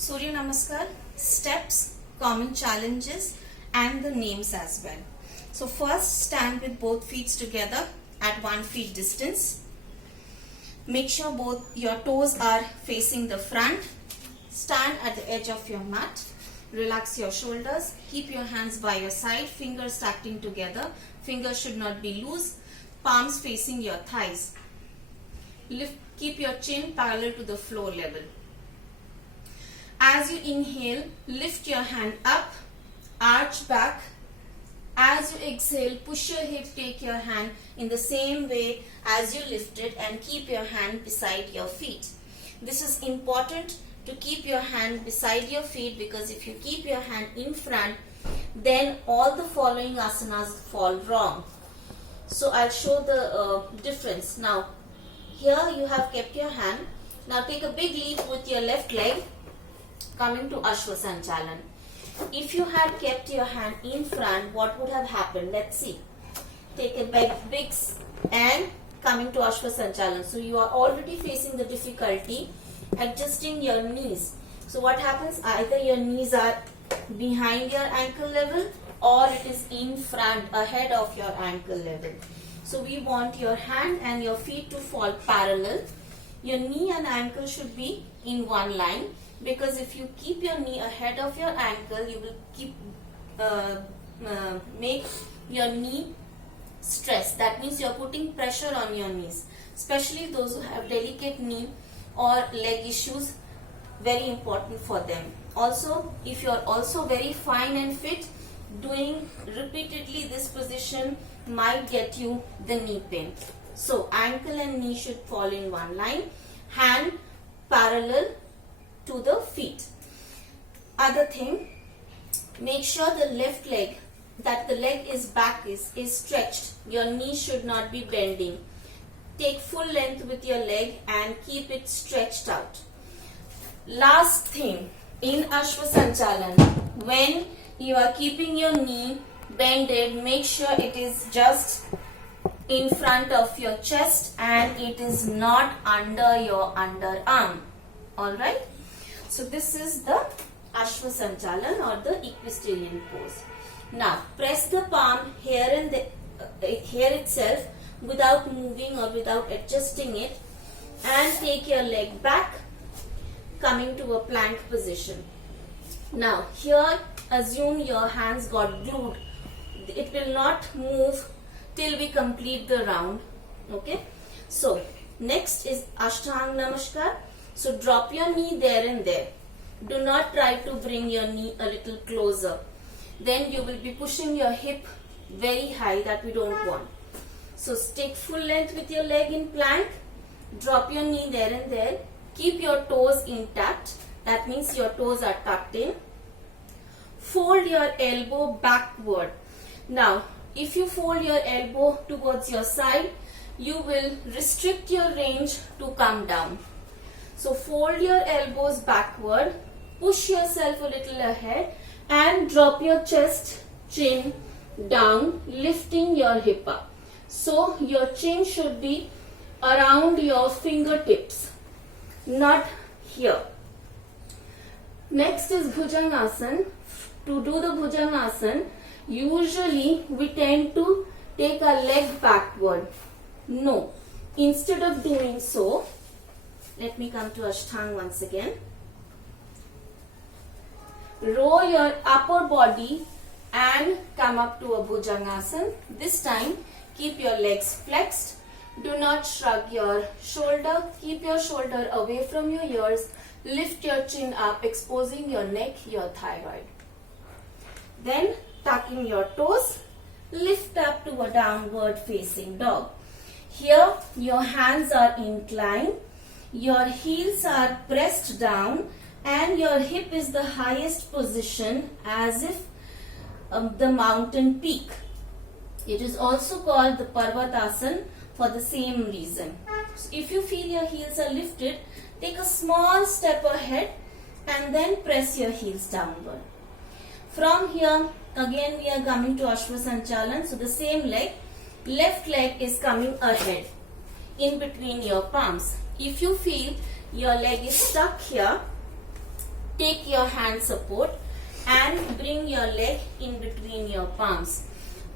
Surya Namaskar, steps, common challenges and the names as well. So first, stand with both feet together at 1 feet distance. Make sure both your toes are facing the front. Stand at the edge of your mat. Relax your shoulders. Keep your hands by your side, fingers tucked in together. Fingers should not be loose. Palms facing your thighs. Keep your chin parallel to the floor level. As you inhale, lift your hand up, arch back. As you exhale, push your hip, take your hand in the same way as you lifted and keep your hand beside your feet. This is important to keep your hand beside your feet, because if you keep your hand in front, then all the following asanas fall wrong. So I'll show the difference. Now, here you have kept your hand. Now take a big leap with your left leg, coming to Ashwasanchalan. If you had kept your hand in front, what would have happened? Let's see. Take a big and coming to Ashwasanchalan. So you are already facing the difficulty adjusting your knees. So what happens? Either your knees are behind your ankle level or it is in front, ahead of your ankle level. So we want your hand and your feet to fall parallel. Your knee and ankle should be in one line, because if you keep your knee ahead of your ankle, you will make your knee stress. That means you are putting pressure on your knees, especially those who have delicate knee or leg issues. Very important for them. Also, if you are also very fine and fit, doing repeatedly this position might get you the knee pain. So ankle and knee should fall in one line, hand parallel to the feet. Other thing, make sure the left leg, that the leg is back is stretched. Your knee should not be bending. Take full length with your leg and keep it stretched out. Last thing, in Ashwasanchalan, when you are keeping your knee bended, make sure it is just in front of your chest and it is not under your underarm. Alright? So this is the Ashwasanchalan or the equestrian pose. Now press the palm here and here itself without moving or without adjusting it, and take your leg back, coming to a plank position. Now here assume your hands got glued. It will not move till we complete the round. Okay. So next is Ashtanga Namaskar. So drop your knee there and there. Do not try to bring your knee a little closer. Then you will be pushing your hip very high, that we don't want. So take full length with your leg in plank. Drop your knee there and there. Keep your toes intact. That means your toes are tucked in. Fold your elbow backward. Now, if you fold your elbow towards your side, you will restrict your range to come down. So fold your elbows backward, push yourself a little ahead and drop your chest, chin down, lifting your hip up. So your chin should be around your fingertips, not here. Next is Bhujangasana. To do the Bhujangasana, usually we tend to take our leg backward. No. Instead of doing so, let me come to Ashtanga once again. Roll your upper body and come up to a Bhujangasana. This time, keep your legs flexed. Do not shrug your shoulder. Keep your shoulder away from your ears. Lift your chin up, exposing your neck, your thyroid. Then, tucking your toes, lift up to a downward facing dog. Here, your hands are inclined. Your heels are pressed down and your hip is the highest position, as if the mountain peak. It is also called the Parvatasana for the same reason. So if you feel your heels are lifted, take a small step ahead and then press your heels downward. From here, again we are coming to Ashwasanchalan. So the same leg, left leg is coming ahead in between your palms. If you feel your leg is stuck here, take your hand support and bring your leg in between your palms.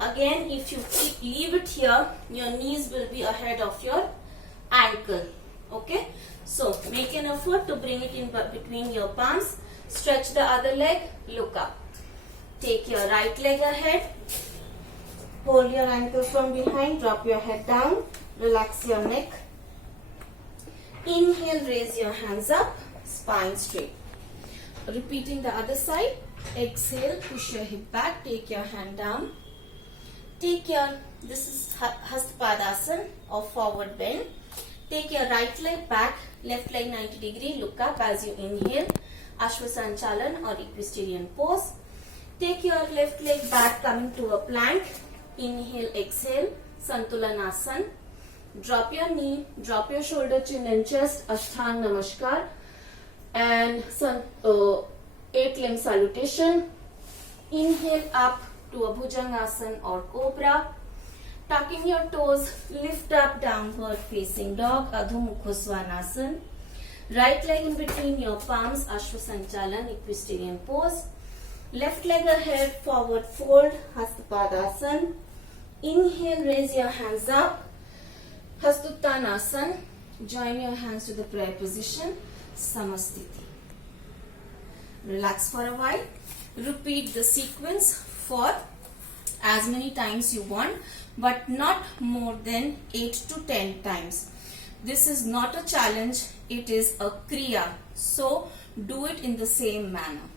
Again, if you leave it here, your knees will be ahead of your ankle. Okay, so make an effort to bring it in between your palms. Stretch the other leg, look up. Take your right leg ahead. Hold your ankle from behind, drop your head down, relax your neck. Inhale, raise your hands up, spine straight. Repeating the other side. Exhale, push your hip back, take your hand down. This is Hastpadasana or forward bend. Take your right leg back, left leg 90 degree, look up as you inhale. Ashwasanchalan or equestrian pose. Take your left leg back, coming to a plank. Inhale, exhale, Santulanasana. Drop your knee, drop your shoulder, chin and chest, Ashtang Namaskar. And 8-limb salutation. Inhale up to a Bhujangasana or Cobra. Tucking your toes, lift up, downward facing dog, Adho Mukha Svanasana. Right leg in between your palms, Ashwasanchalan, equestrian pose. Left leg ahead, forward fold, Hastpadasana. Inhale, raise your hands up, Hastuttanasana. Join your hands to the prayer position, Samastiti. Relax for a while. Repeat the sequence for as many times you want, but not more than 8 to 10 times. This is not a challenge, it is a kriya. So do it in the same manner.